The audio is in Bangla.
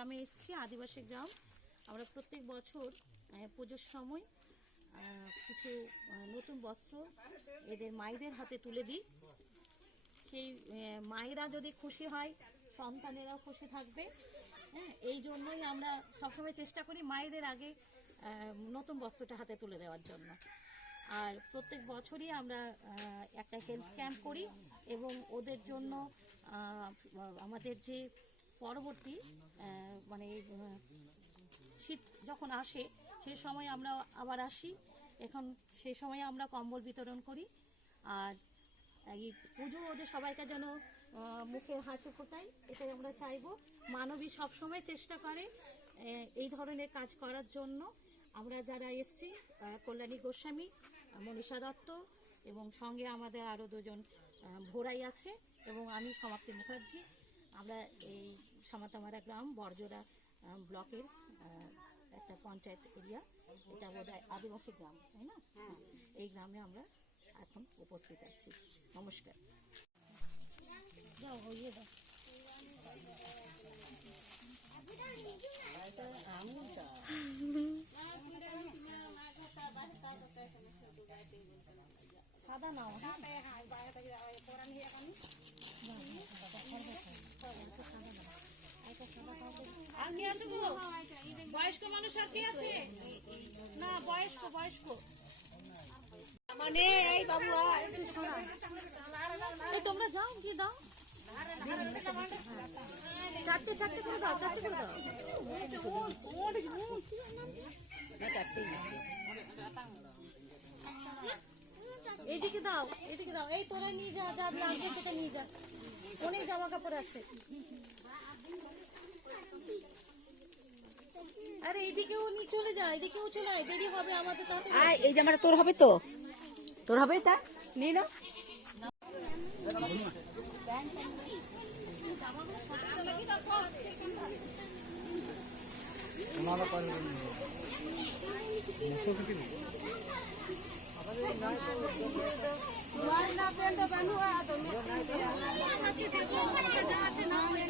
আদিবাসী গ্রাম। আমরা প্রত্যেক বছর পুজোর সময় কিছু নতুন বস্ত্র এদের মায়েদের হাতে তুলে দিই। সেই মায়েরা যদি খুশি হয়, সন্তানেরাও খুশি থাকবে। হ্যাঁ এই জন্যই আমরা সবসময় চেষ্টা করি মায়েদের আগে নতুন বস্ত্রটা হাতে তুলে দেওয়ার জন্য। আর প্রত্যেক বছরই আমরা একটা হেলথ ক্যাম্প করি এবং ওদের জন্য আমাদের যে পরবর্তী মানে শীত যখন আসে, সে সময় আমরা আবার আসি। এখন সে সময় আমরা কম্বল বিতরণ করি। আর, এই পুজো ওদের সবাইকে যেন মুখে হাসি ফোটাই এটাই আমরা চাইব। মানবী সবসময় চেষ্টা করে এই ধরনের কাজ করার জন্য। আমরা যারা এসছি কল্যাণী গোস্বামী, মনীষা দত্ত, এবং সঙ্গে আমাদের আরও দুজন ভোরাই আছে, এবং আমি সমাপ্তি মুখার্জি। আমরা এই সামাতামারা গ্রাম বরজোড়া আহ, ব্লকের একটা পঞ্চায়েত এরিয়া। এটা বোধ হয় আদিবাসী গ্রাম তাই না? এই গ্রামে আমরা এখন উপস্থিত আছি। নমস্কার। সাদা নাও হ্যাঁ আর কে আছে গো বয়স্ক মানুষ কে আছে? না, বয়স্ক বয়স্ক। মানে এই বাবু এই, তোমরা যাও কি দাও। চারটে চারটে করে দাও, চারটে করে দাও। এইদিকে দাও এইদিকে দাও। এই, তোরা নিয়ে যা যা লাগবে সেটা নিয়ে যা। অনেক জামা কাপড় আছে। আরে এইদিকেও নিয়ে চলে যা এদিকেও চলে আয় দেরি হবে আমাদের তাড়াতাড়ি আয় এই জামাটা তোর হবে তো। তোর হবে এটা? নিয়ে নাও। না